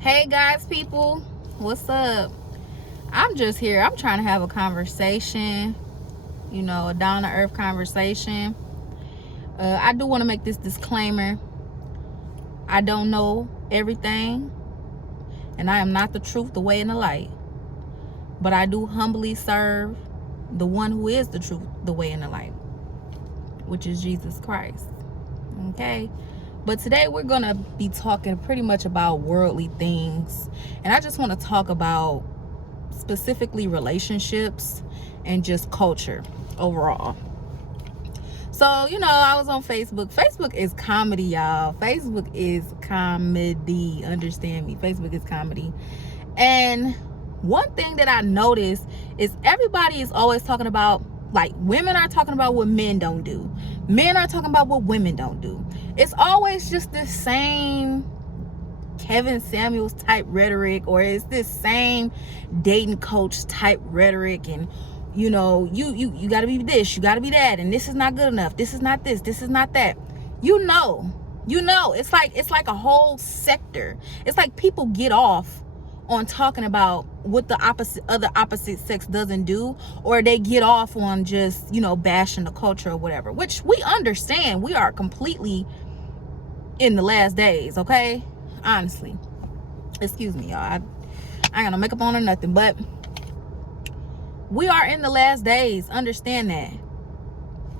Hey guys, people, what's up? I'm just here. I'm trying to have a conversation, a down to earth conversation. I do want to make this disclaimer. I don't know everything, and I am not the truth, the way, and the light. But I do humbly serve the one who is the truth, the way, and the light, which is Jesus Christ. Okay? But today we're going to be talking pretty much about worldly things. And I just want to talk about specifically relationships and just culture overall. So, I was on Facebook. Facebook is comedy, y'all. Facebook is comedy. Understand me. Facebook is comedy. And one thing that I noticed is everybody is always talking about, like, women are talking about what men don't do. Men are talking about what women don't do. It's always just this same Kevin Samuels type rhetoric, or it's this same dating coach type rhetoric, and you got to be this, you got to be that, and this is not good enough, this is not this is not that. It's like a whole sector. It's like people get off on talking about what the opposite sex doesn't do, or they get off on just bashing the culture or whatever, which we understand. We are completely in the last days, okay? Honestly, excuse me, y'all. I ain't got no makeup on or nothing, but we are in the last days. Understand that.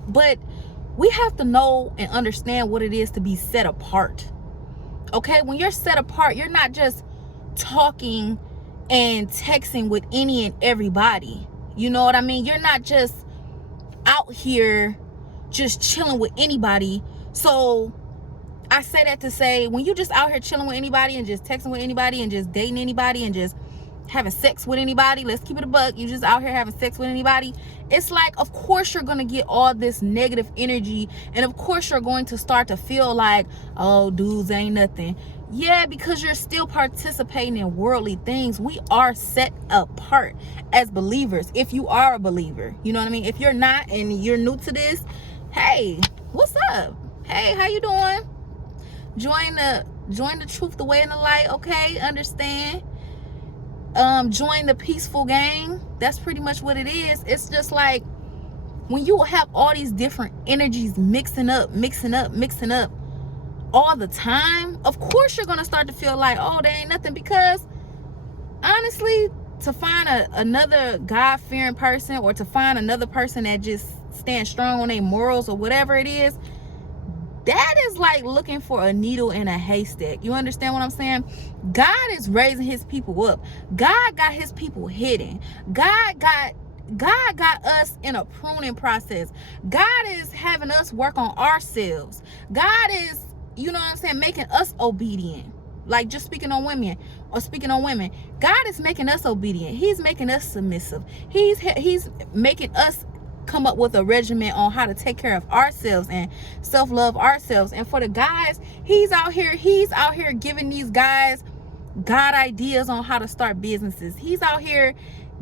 But we have to know and understand what it is to be set apart. Okay, when you're set apart, you're not just talking and texting with any and everybody. You know what I mean? You're not just out here just chilling with anybody. So I say that to say, when you just out here chilling with anybody and just texting with anybody and just dating anybody and just having sex with anybody, let's keep it a buck, you just out here having sex with anybody, it's like, of course you're going to get all this negative energy, and of course you're going to start to feel like, oh, dudes ain't nothing. Yeah, because you're still participating in worldly things. We are set apart as believers. If you are a believer, you know what I mean? If you're not and you're new to this, hey, what's up? Hey, how you doing? Join the truth, the way, and the light. Okay, understand? Join the peaceful gang. That's pretty much what it is. It's just like when you have all these different energies mixing up all the time, of course you're gonna start to feel like, oh, there ain't nothing. Because honestly, to find another God-fearing person, or to find another person that just stands strong on their morals or whatever it is, that is like looking for a needle in a haystack. You understand what I'm saying? God is raising his people up. God got his people hidden. God got us in a pruning process. God is having us work on ourselves. God is, making us obedient. Like, just speaking on women, God is making us obedient. He's making us submissive. He's making us come up with a regimen on how to take care of ourselves and self-love ourselves. And for the guys, he's out here giving these guys God ideas on how to start businesses. He's out here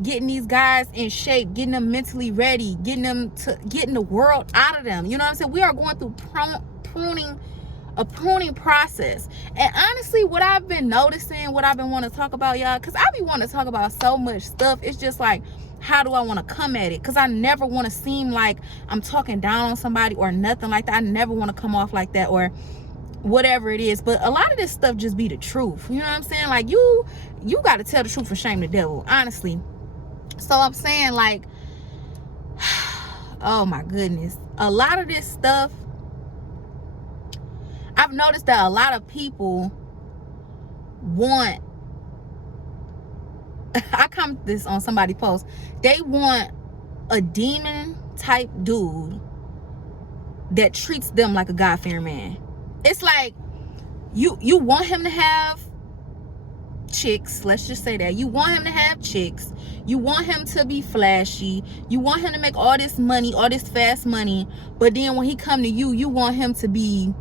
getting these guys in shape, getting them mentally ready, getting the world out of them. You know what I'm saying? We are going through a pruning process. And honestly, what I've been noticing, what I've been wanting to talk about, y'all, because I be wanting to talk about so much stuff. It's just like, how do I want to come at it? Because I never want to seem like I'm talking down on somebody or nothing like that. I never want to come off like that or whatever it is. But a lot of this stuff just be the truth. You know what I'm saying? Like, you got to tell the truth and shame the devil, honestly. So I'm saying, like, oh my goodness, a lot of this stuff, I've noticed that a lot of people want, I commented this on somebody's post, they want a demon type dude that treats them like a God-fearing man. It's like you want him to have chicks, let's just say that. You want him to have chicks. You want him to be flashy. You want him to make all this money, all this fast money. But then when he come to you, you want him to be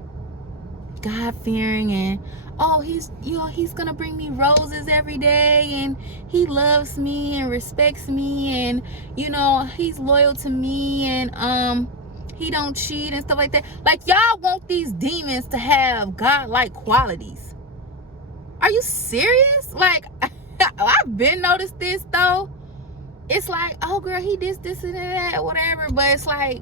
God-fearing, and oh, he's gonna bring me roses every day, and he loves me and respects me, and he's loyal to me, and he don't cheat and stuff like that. Like, y'all want these demons to have God-like qualities. Are you serious? Like, I've been noticed this though. It's like, oh girl, he this and that, whatever. But it's like,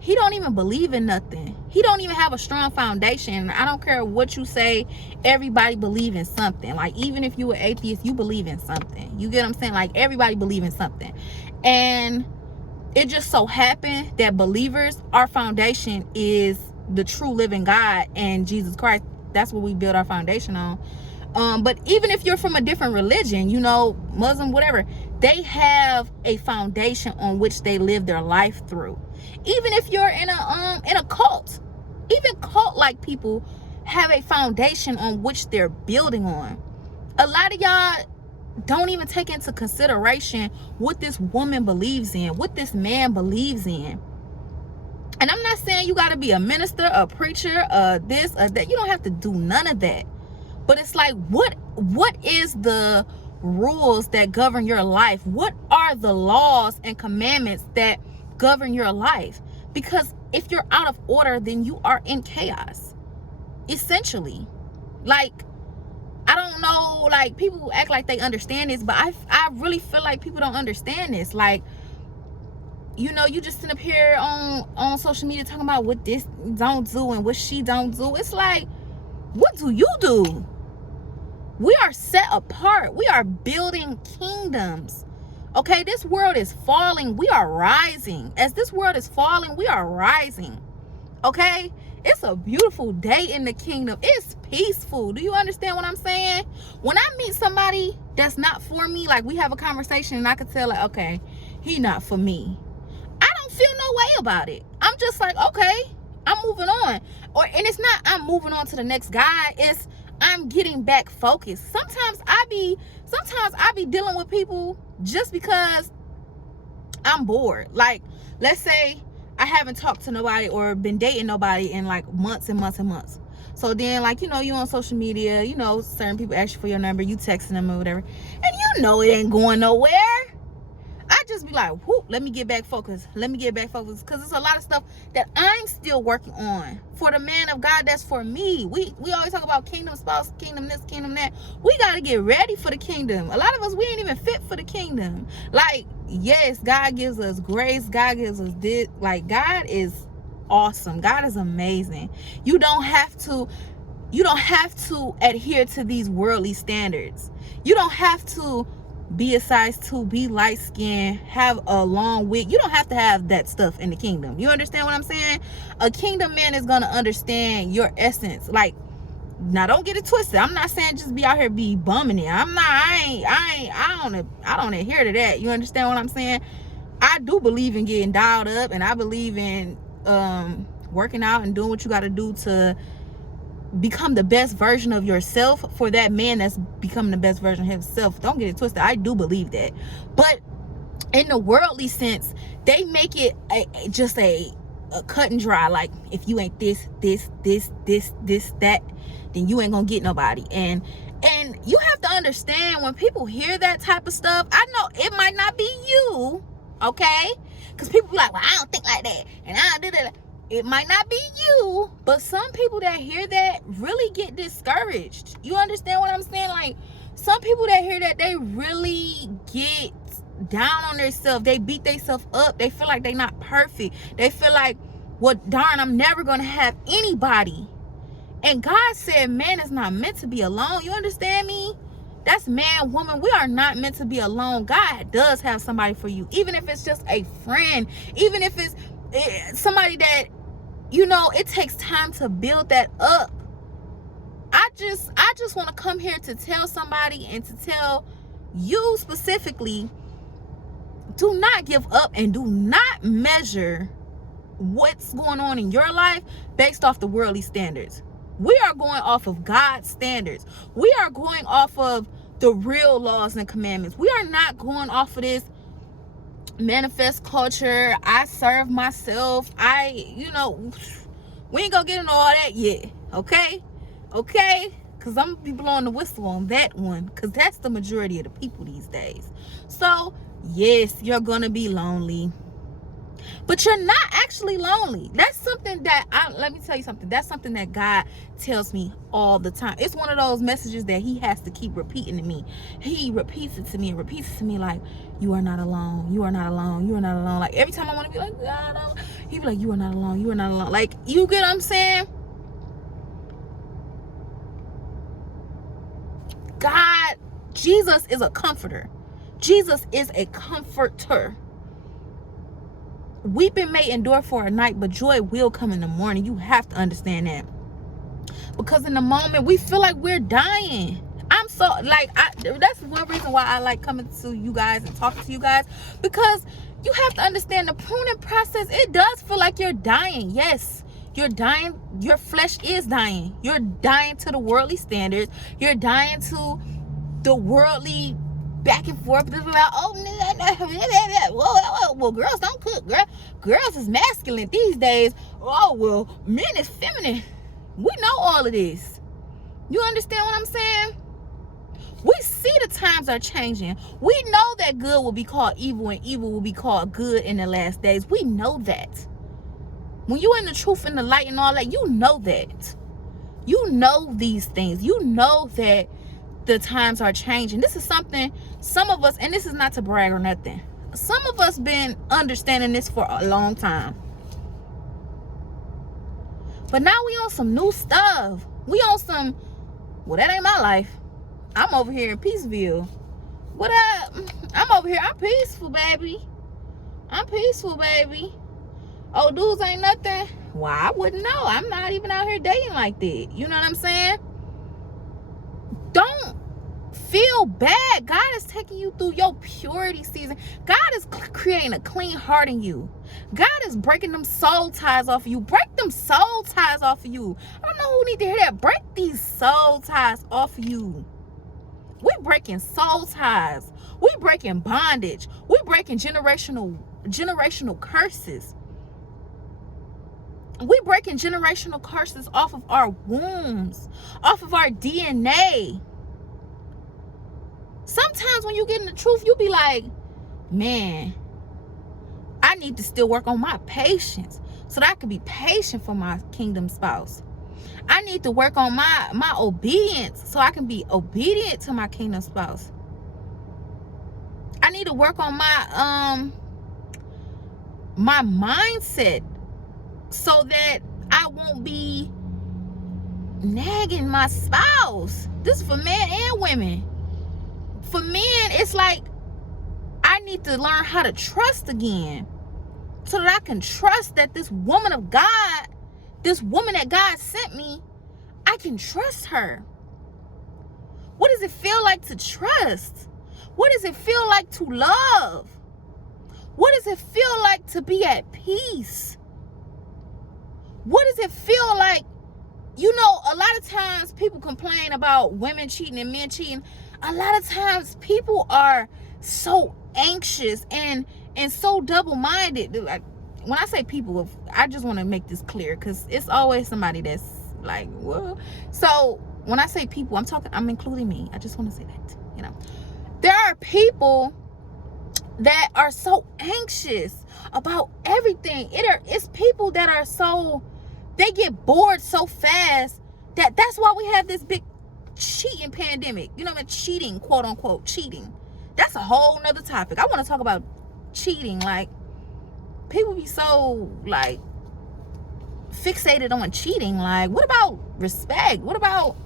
he don't even believe in nothing. He don't even have a strong foundation. I don't care what you say. Everybody believe in something. Like, even if you were atheist, you believe in something. You get what I'm saying? Like, everybody believe in something. And it just so happened that believers, our foundation is the true living God and Jesus Christ. That's what we build our foundation on. But even if you're from a different religion, you know, Muslim, whatever, they have a foundation on which they live their life through. Even if you're in a cult, even cult-like people have a foundation on which they're building on. A lot of y'all don't even take into consideration what this woman believes in, what this man believes in. And I'm not saying you got to be a minister, a preacher, this, that. You don't have to do none of that. But it's like, what is the rules that govern your life? What are the laws and commandments that govern your life? Because if you're out of order, then you are in chaos, essentially. Like, I don't know, like, people act like they understand this, but I really feel like people don't understand this. Like, you know, you just sit up here on social media talking about what this don't do and what she don't do. It's like, what do you do? We are set apart. We are building kingdoms. Okay, this world is falling. We are rising. As this world is falling, we are rising. Okay, it's a beautiful day in the kingdom. It's peaceful. Do you understand what I'm saying? When I meet somebody that's not for me, like, we have a conversation and I can tell, like, okay, he not for me, I don't feel no way about it. I'm just like, okay, I'm moving on. And it's not I'm moving on to the next guy. It's I'm getting back focused. Sometimes I be dealing with people just because I'm bored. Like, let's say I haven't talked to nobody or been dating nobody in like months and months and months. So then, like, you know, you on social media, you know, certain people ask you for your number, you texting them or whatever, and you know it ain't going nowhere. I just be like, whoop, let me get back focused. Let me get back focused. Because there's a lot of stuff that I'm still working on. For the man of God, that's for me. We always talk about kingdom spouse, kingdom this, kingdom that. We got to get ready for the kingdom. A lot of us, we ain't even fit for the kingdom. Like, yes, God gives us grace. God gives us this. Like, God is awesome. God is amazing. You don't have to adhere to these worldly standards. You don't have to be a size 2, be light skinned, have a long wig. You don't have to have that stuff in the kingdom. You understand what I'm saying? A kingdom man is gonna understand your essence. Like, now don't get it twisted. I'm not saying just be out here be bumming it. I don't adhere to that. You understand what I'm saying? I do believe in getting dialed up, and I believe in working out and doing what you got to do to become the best version of yourself for that man that's becoming the best version of himself. Don't get it twisted. I do believe that. But in the worldly sense, they make it just a cut and dry. Like, if you ain't this, that, then you ain't gonna get nobody. And you have to understand, when people hear that type of stuff, I know it might not be you, okay? Because people be like, well, I don't think like that, and I don't do that. It might not be you, but some people that hear that really get discouraged. You understand what I'm saying? Like, some people that hear that, they really get down on themselves. They beat themselves up. They feel like they're not perfect. They feel like, well, darn, I'm never going to have anybody. And God said man is not meant to be alone. You understand me? That's man, woman. We are not meant to be alone. God does have somebody for you. Even if it's just a friend. Even if it's somebody that, you know, it takes time to build that up. I just want to come here to tell somebody, and to tell you specifically, do not give up, and do not measure what's going on in your life based off the worldly standards. We are going off of God's standards. We are going off of the real laws and commandments. We are not going off of this manifest culture. I serve myself. You know, we ain't gonna get into all that yet. Okay? Because I'm gonna be blowing the whistle on that one, because that's the majority of the people these days. So yes, you're gonna be lonely. But you're not actually lonely. That's something that let me tell you something. That's something that God tells me all the time. It's one of those messages that he has to keep repeating to me. He repeats it to me and repeats it to me like, you are not alone. You are not alone. You are not alone. Like every time I want to be like, God, he be like, you are not alone. You are not alone. Like, you get what I'm saying? God, Jesus is a comforter. Jesus is a comforter. Weeping may endure for a night, but joy will come in the morning. You have to understand that. Because in the moment, we feel like we're dying. I'm so, like, that's one reason why I like coming to you guys and talking to you guys. Because you have to understand the pruning process. It does feel like you're dying. Yes, you're dying. Your flesh is dying. You're dying to the worldly standards. You're dying to the worldly back and forth about, well, girls don't cook. Girls is masculine these days. Oh, well, men is feminine. We know all of this. You understand what I'm saying? We see the times are changing. We know that good will be called evil and evil will be called good in the last days. We know that. When you're in the truth and the light and all that, you know that. You know these things. You know that the times are changing. This is something some of us, and this is not to brag or nothing, some of us been understanding this for a long time. But now we on some new stuff. We on some, well, that ain't my life. I'm over here in Peaceville. What up? I'm over here. I'm peaceful, baby. I'm peaceful, baby. Oh, dudes ain't nothing. Well, I wouldn't know. I'm not even out here dating like that. You know what I'm saying? Don't feel bad. God is taking you through your purity season. God is creating a clean heart in you. God is breaking them soul ties off of you. Break them soul ties off of you. I don't know who need to hear that. Break these soul ties off of you. We breaking soul ties. We breaking bondage. We breaking generational curses. We breaking generational curses off of our wombs, off of our DNA. Sometimes when you get in the truth, you be like, man, I need to still work on my patience so that I can be patient for my kingdom spouse. I need to work on my obedience so I can be obedient to my kingdom spouse. I need to work on my mindset so that I won't be nagging my spouse. This is for men and women. For men, it's like I need to learn how to trust again so that I can trust that this woman of God, this woman that God sent me, I can trust her. What does it feel like to trust? What does it feel like to love? What does it feel like to be at peace? What does it feel like? You know, a lot of times people complain about women cheating and men cheating. A lot of times people are so anxious and so double-minded. Like, when I say people, I just want to make this clear because it's always somebody that's like, whoa. So when I say people, I'm including me. I just want to say that, you know. There are people that are so anxious about everything. It's people that are so, they get bored so fast that's why we have this big cheating pandemic. You know what I mean? Cheating, quote unquote, cheating. That's a whole nother topic. I want to talk about cheating. Like, people be so like fixated on cheating. Like, what about respect? What about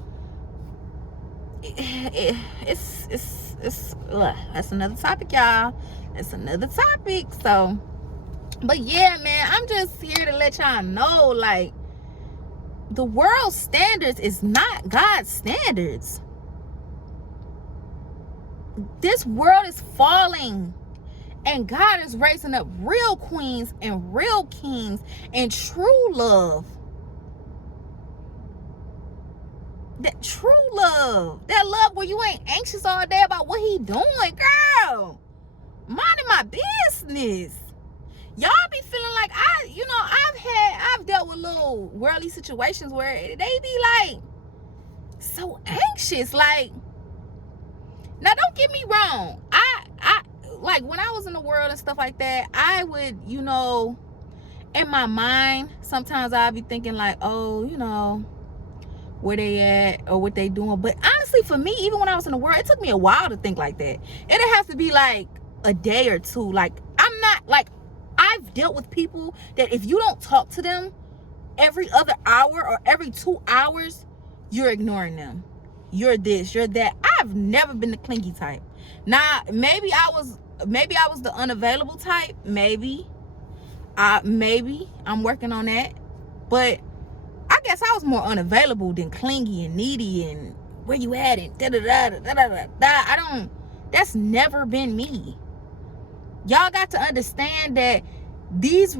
that's another topic, y'all. That's another topic. So, but yeah, man, I'm just here to let y'all know, like, the world's standards is not God's standards. This world is falling, and God is raising up real queens and real kings and true love. That true love, that love where you ain't anxious all day about what he doing, girl. Minding my business. Y'all be feeling like I've dealt with little worldly situations where they be like so anxious. Like, now don't get me wrong. like when I was in the world and stuff like that, I would, you know, in my mind, sometimes I'd be thinking like, oh, you know, where they at or what they doing. But honestly, for me, even when I was in the world, it took me a while to think like that. It'd have to be like a day or two. Like, I'm not, like, I've dealt with people that if you don't talk to them every other hour or every 2 hours, you're ignoring them. You're this, you're that. I've never been the clingy type. Now, maybe I was the unavailable type. Maybe I'm working on that. But I guess I was more unavailable than clingy and needy and where you at and da da da da da da da. That's never been me. Y'all got to understand that these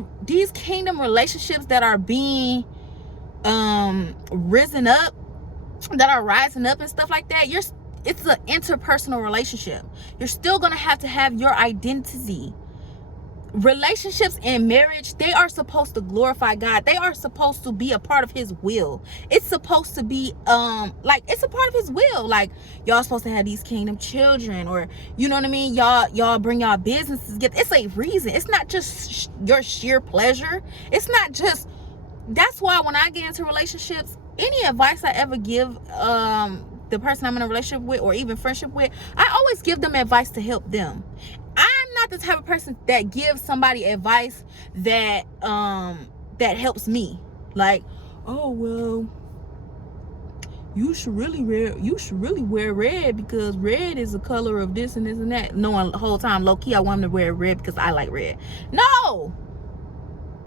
kingdom relationships that are being rising up and stuff like that, it's an interpersonal relationship. You're still gonna have to have your identity. Relationships and marriage, they are supposed to glorify God. They are supposed to be a part of his will. It's supposed to be like, it's a part of his will. Like, y'all supposed to have these kingdom children, or you know what I mean, y'all bring y'all businesses together. It's a reason. It's not just your sheer pleasure. It's not just, that's why when I get into relationships, any advice I ever give the person I'm in a relationship with or even friendship with, I always give them advice to help them. I'm not the type of person that gives somebody advice that that helps me. Like, oh well, you should really wear red because red is the color of this and this and that. Knowing the whole time, low key, I want them to wear red because I like red. No,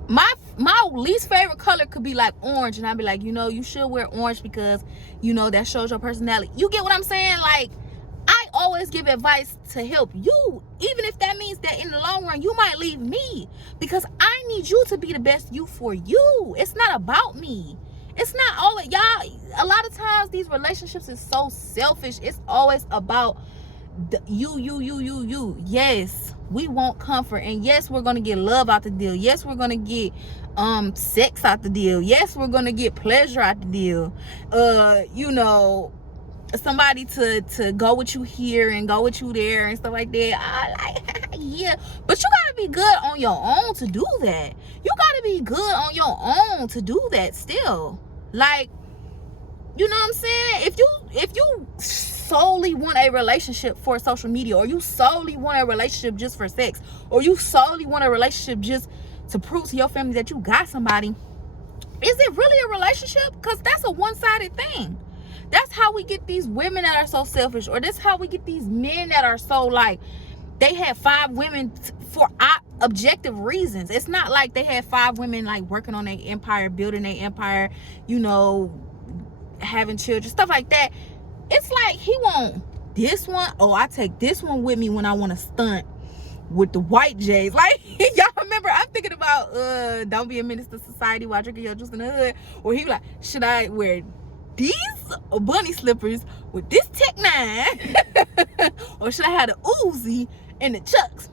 my least favorite color could be like orange, and I'd be like, you know, you should wear orange because, you know, that shows your personality. You get what I'm saying? Like, I always give advice to help you, even if that means that in the long run you might leave me, because I need you to be the best you for you. It's not about me. It's not always, y'all, a lot of times these relationships is so selfish. It's always about you. Yes, we want comfort, and yes, we're gonna get love out the deal. Yes, we're gonna get sex out the deal. Yes, we're gonna get pleasure out the deal. You know, somebody to go with you here and go with you there and stuff like that. Yeah, but you gotta be good on your own to do that. You gotta be good on your own to do that still. Like, you know what I'm saying? If you solely want a relationship for social media, or you solely want a relationship just for sex, or you solely want a relationship just to prove to your family that you got somebody, is it really a relationship? Because that's a one-sided thing. That's how we get these women that are so selfish, or that's how we get these men that are so like, they had 5 women for objective reasons. It's not like they had 5 women like working on their empire, building their empire, you know, having children, stuff like that. It's like, he want this one. Oh, I take this one with me when I want to stunt with the white J's. Like, y'all remember, I'm thinking about Don't Be a Menace to Society while drinking your juice in the hood, where he was like, should I wear these bunny slippers with this Tech 9 or should I have the Uzi and the Chucks?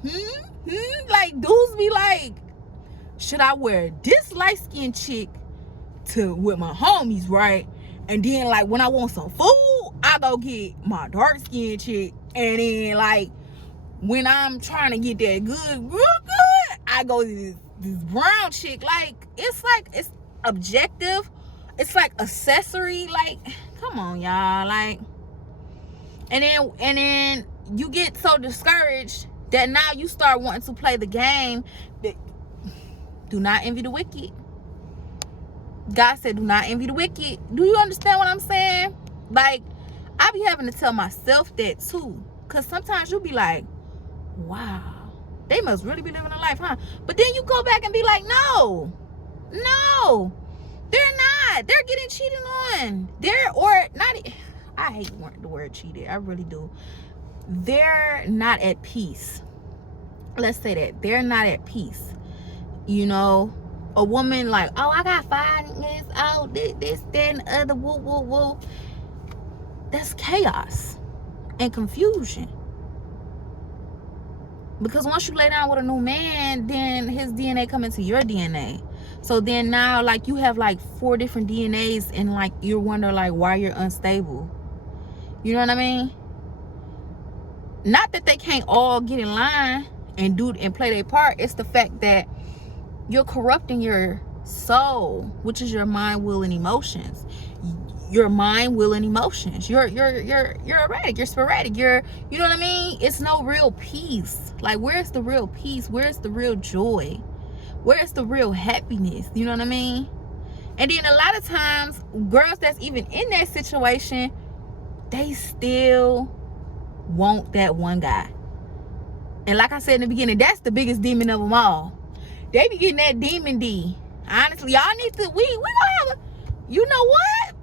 Like, dudes be like, should I wear this light-skinned chick to with my homies, right? And then like when I want some food, I go get my dark-skinned chick, and then like when I'm trying to get that good, real good, I go to this brown chick. Like, it's objective. It's like accessory. Like, come on, y'all. Like, and then you get so discouraged that now you start wanting to play the game. Do not envy the wicked. God said, do not envy the wicked. Do you understand what I'm saying? Like, I be having to tell myself that too, because sometimes you'll be like, wow, they must really be living a life, huh? But then you go back and be like, no, they're not. They're getting cheated on. I hate the word cheated. I really do. They're not at peace. Let's say that. They're not at peace. You know, a woman like, oh, I got 5 niggas, oh, this, that, and the other, woo. That's chaos and confusion. Because once you lay down with a new man, then his DNA come into your DNA. So then now, like, you have like 4 different DNAs, and like you wonder like why you're unstable. You know what I mean? not that they can't all get in line and do and play their part. It's the fact that you're corrupting your soul, which is your mind, will, and emotions. Your mind, will, and emotions. You're erratic, you're sporadic, you know what I mean? It's no real peace. Like, where's the real peace? Where's the real joy? Where's the real happiness? You know what I mean? And then a lot of times, girls that's even in that situation, they still want that one guy. And like I said in the beginning, that's the biggest demon of them all. They be getting that demon D. Honestly, y'all need to, we gonna have a, you know what?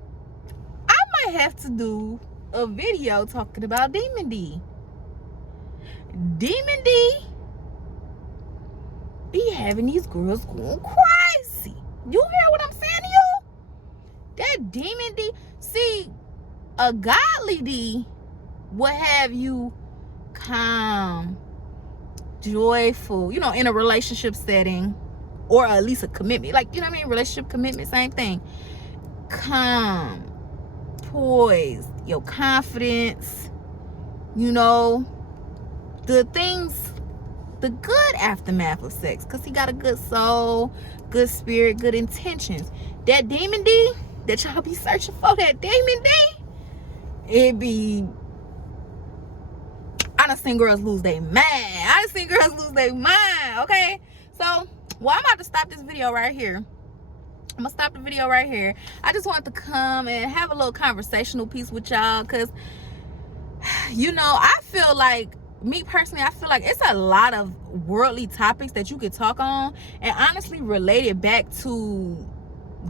I might have to do a video talking about demon D. Demon D be having these girls going crazy. You hear what I'm saying to you? That demon D, see, a godly D will have you calm, joyful, you know, in a relationship setting, or at least a commitment, like, you know what I mean, relationship commitment, same thing. Calm, poised, your confidence, you know, the things, the good aftermath of sex, because he got a good soul, good spirit, good intentions. That demon D that y'all be searching for, that demon D, it be, I done seen girls lose their mind. I done seen girls lose their mind, okay? So, well, I'm about to stop this video right here. I'm gonna stop the video right here. I just wanted to come and have a little conversational piece with y'all, because, you know, I feel like, me personally, I feel like it's a lot of worldly topics that you could talk on and honestly relate it back to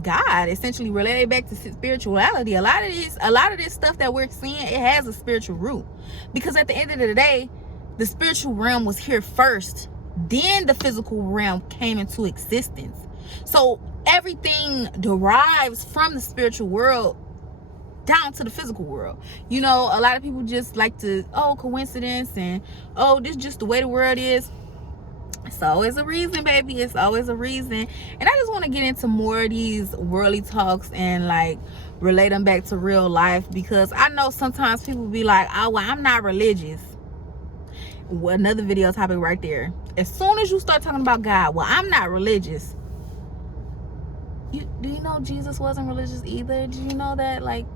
God, essentially relate it back to spirituality. A lot of this stuff that we're seeing, it has a spiritual root, because at the end of the day, the spiritual realm was here first, then the physical realm came into existence. So everything derives from the spiritual world down to the physical world. You know, a lot of people just like to, oh, coincidence, and oh, this just the way the world is. It's always a reason, baby. It's always a reason. And I just want to get into more of these worldly talks and like relate them back to real life, because I know sometimes people be like, oh, well, I'm not religious. Well, another video topic right there. As soon as you start talking about God, well, I'm not religious. Do you know Jesus wasn't religious either? Did you know that, like,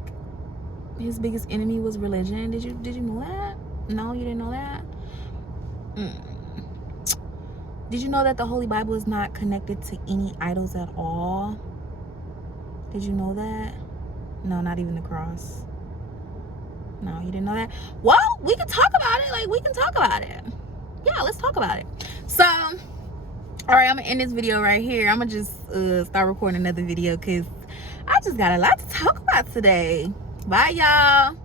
his biggest enemy was religion? Did you know that? No, you didn't know that? Did you know that the Holy Bible is not connected to any idols at all? Did you know that? No, not even the cross. No, you didn't know that? Well, we can talk about it. Like, we can talk about it. Yeah, let's talk about it. So, all right, I'm gonna end this video right here. I'm gonna just start recording another video, because I just got a lot to talk about today. Bye, y'all.